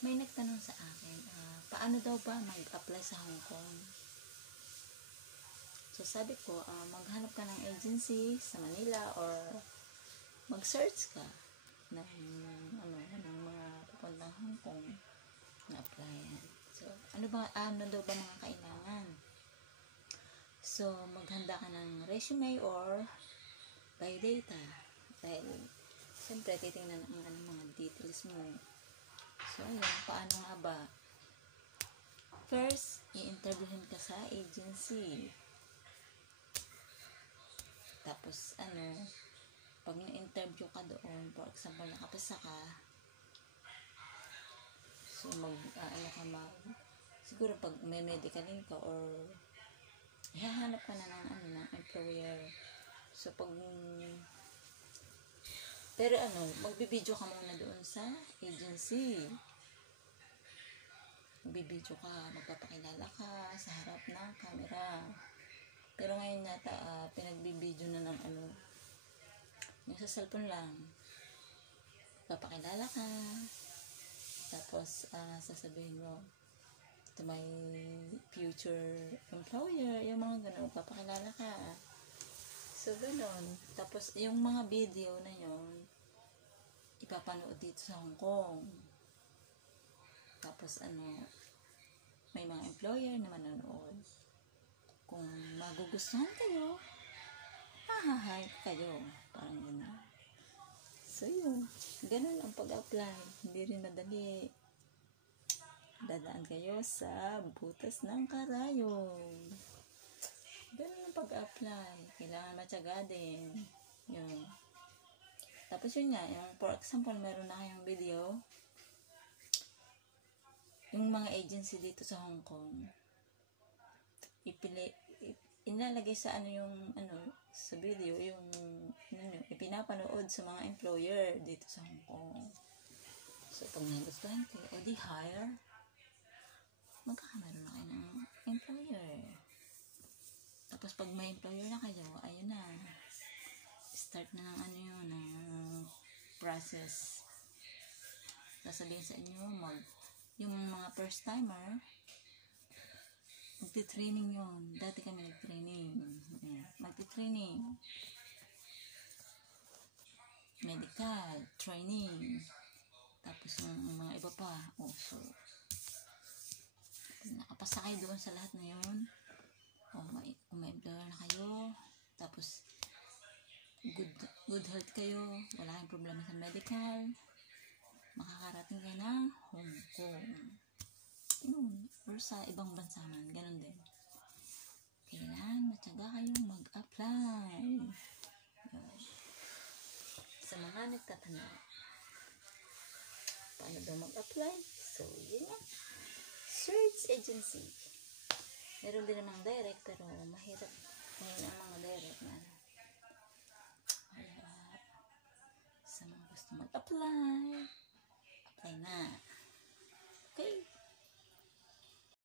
May nagtanong sa akin, paano daw ba mag-apply sa Hong Kong? So sabi ko, maghanap ka ng agency sa Manila or mag-search ka ng mga papuntang Hong Kong na applyan. So ano daw ba mga kailangan? So maghanda ka ng resume or biodata. Dahil siyempre titingnan ang mga details mo. So ayun, paano nga ba? First, i-interviewin ka sa agency. Tapos pag na-interview ka doon, for example, nakapasa ka, so siguro pag may medicalin ka or hahanap ka na ng employer. So pero magbibideo ka muna doon sa agency. Magbibideo ka, magpapakilala ka sa harap ng camera. Pero ngayon yata, pinagbibideo na ng yung sa cellphone lang. Papakilala ka. Tapos, sasabihin mo to my future employer. Yung mga ganun, papakilala ka. So, ganun. Tapos, yung mga video na yun, ipapanood dito sa Hong Kong. Tapos, may mga employer na manonood. Kung magugustuhan kayo, mahahay kayo. Parang gano'n. So, yun. Ganun ang pag-apply. Hindi rin madali. Dadaan kayo sa butas ng karayom. Ganun ang pag-apply. Kailangan matyaga din. Yun. Tapos yun nga, yung for example, meron na kayong video. Yung mga agency dito sa Hong Kong, inalagay sa sa video yung ipinapanood sa mga employer dito sa Hong Kong. So pag nagustuhan kayo, di hire, magkakameron na kayo ng employer. Tapos pag may employer na kayo, ayun na, start na ng process. Sasabihin sa inyo, yung mga first timer, magti-training yun. Dati kami nag-training. Magti-training. Medical, training. Tapos yung mga iba pa. So, nakapasa kayo doon sa lahat na yun. Kung may employer na kayo. Tapos, good health kayo. Wala kayong problema sa medical. Makakarating kayo ng Hong Kong. Yun. Or sa ibang bansa man. Ganun din. Kailangan matyaga kayong mag-apply. Sa mga nagtatanong, paano daw mag-apply? So, yun nga. Search agency. Meron din namang direct, pero mahirap ngayon ang mga direct na kaya sa mga gusto mag-apply, apply na.